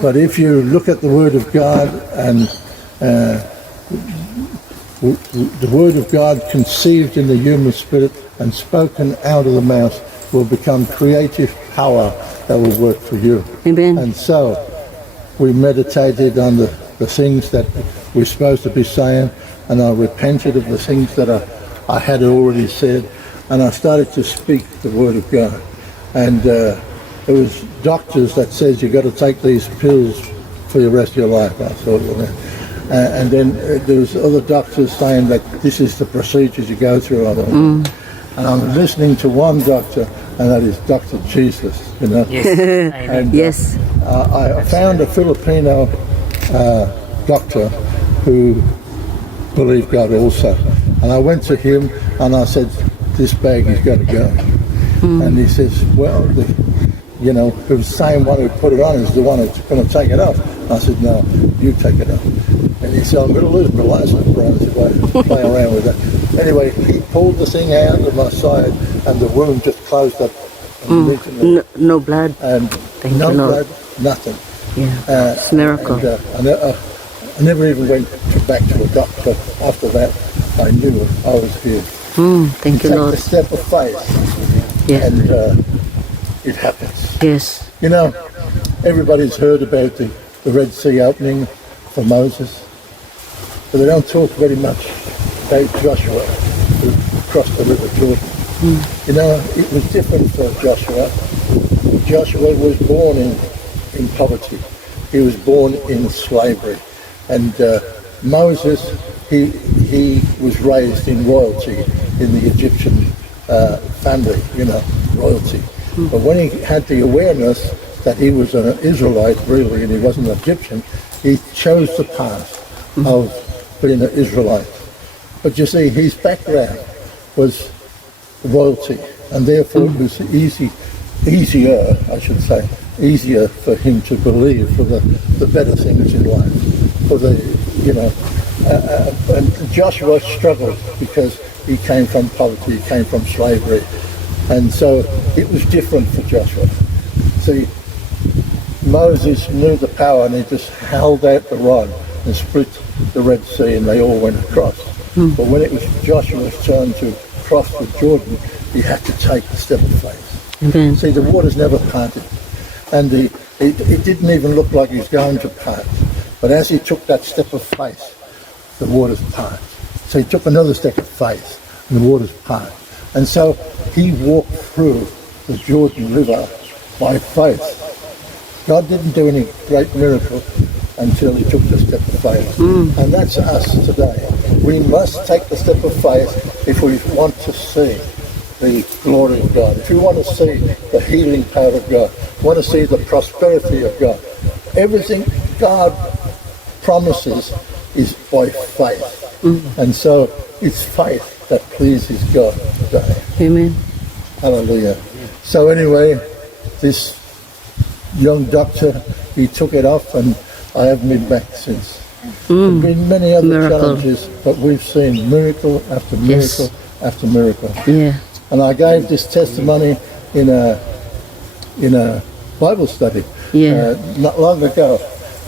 But if you look at the Word of God and the Word of God conceived in the human spirit and spoken out of the mouth will become creative power that will work for you. Amen. And so we meditated on the things that we're supposed to be saying, and I repented of the things that I had already said, and I started to speak the Word of God. And there was doctors that says you got to take these pills for the rest of your life. I thought, well, and then there was other doctors saying that this is the procedures you go through. I don't know. And I'm listening to one doctor, and that is Dr. Jesus, you know. Yes. And Yes. I found a Filipino doctor who believed God also. And I went to him and I said, this bag has got to go. And he says, well, the same one who put it on is the one who's going to take it off. I said, no, you take it off. And he said, I'm going to lose my license, Brian. I said, well, play around with that. Anyway, he pulled the thing out of my side and the wound just closed up. No blood. And Thank no you, Lord. blood, nothing. Yeah. It's a miracle. And, I never even went back to a doctor. After that, I knew I was healed. Thank you, Take Lord. the step of faith, Yeah. and it happens. Yes. You know, everybody's heard about the Red Sea opening for Moses, but they don't talk very much about Joshua who crossed the River Jordan. You know, it was different for Joshua. Joshua was born in poverty. He was born in slavery. And Moses, he was raised in royalty in the Egyptian family, you know, royalty. But when he had the awareness that he was an Israelite really and he wasn't an Egyptian, he chose the path of being an Israelite. But you see, his background was royalty, and therefore it was easier, I should say, easier for him to believe for the better things in life. For the, you know, and Joshua struggled because he came from poverty, he came from slavery, and so it was different for Joshua. See, Moses knew the power and he just held out the rod and split the Red Sea and they all went across. But when it was Joshua's turn to cross the Jordan, he had to take the step of faith. Amen. See, the waters never parted, and it didn't even look like he was going to part. But as he took that step of faith, the waters parted. So he took another step of faith, and the waters parted. And so he walked through the Jordan River by faith. God didn't do any great miracle until he took the step of faith. And that's us today. We must take the step of faith if we want to see the glory of God, if we want to see the healing power of God, want to see the prosperity of God. Everything God promises is by faith. And so it's faith that pleases God today. Amen. Hallelujah. So anyway, this young doctor, he took it off and I haven't been back since. There have been many other challenges, but we've seen miracle after miracle after miracle. Yeah. And I gave this testimony in a Bible study not long ago.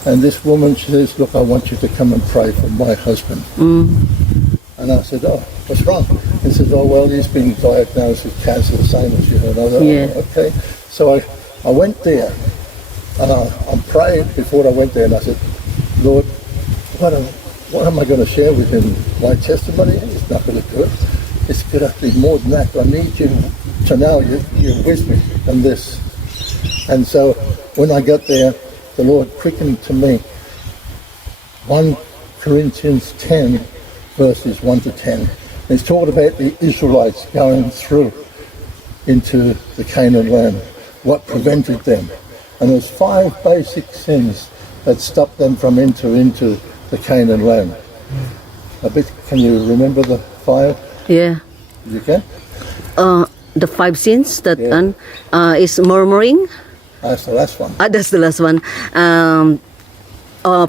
And this woman, she says, look, I want you to come and pray for my husband. And I said, oh, what's wrong? He says, oh, well, he's been diagnosed with cancer, the same as you. And I thought, oh, okay. So I went there, and I prayed before I went there, and I said, Lord, what am I going to share with him? My testimony? It's not going to do it. It's going to be more than that. I need you to know you're with me in this. And so when I got there, the Lord quickened to me 1 Corinthians 10, verses 1 to 10. And it's talking about the Israelites going through into the Canaan land, what prevented them. And there's 5 basic sins that stopped them from entering into the Canaan land. A bit, can you remember the 5? Yeah. You can? The 5 sins that is murmuring. That's the last one. That's the last one.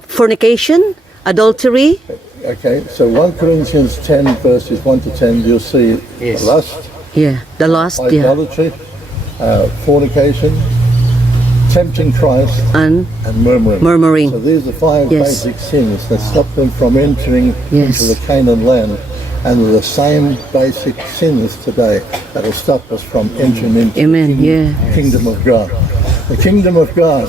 Fornication, adultery. Okay, so 1 Corinthians 10, verses 1 to 10, you'll see lust, Yeah, the last. idolatry, fornication, tempting Christ, and and murmuring. murmuring. So these are five Yes. basic sins that stop them from entering Yes. into the Canaan land. And they're the same basic sins today that will stop us from entering into Amen. the Yeah. kingdom of God. The kingdom of God,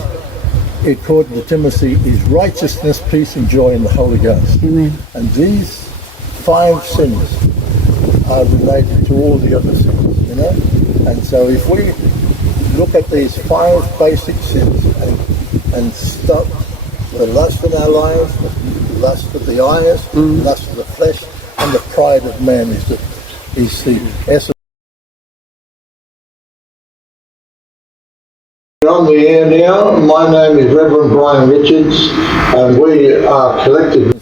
according to Timothy, is righteousness, peace, and joy in the Holy Ghost. Amen. And these five sins are related to all the other sins, you know? And so if we look at these five basic sins and stop the lust in our lives, the lust of the eyes, the lust of the flesh, and the pride of man is the essence. On the air now. My name is Reverend Brian Richards, and we are collective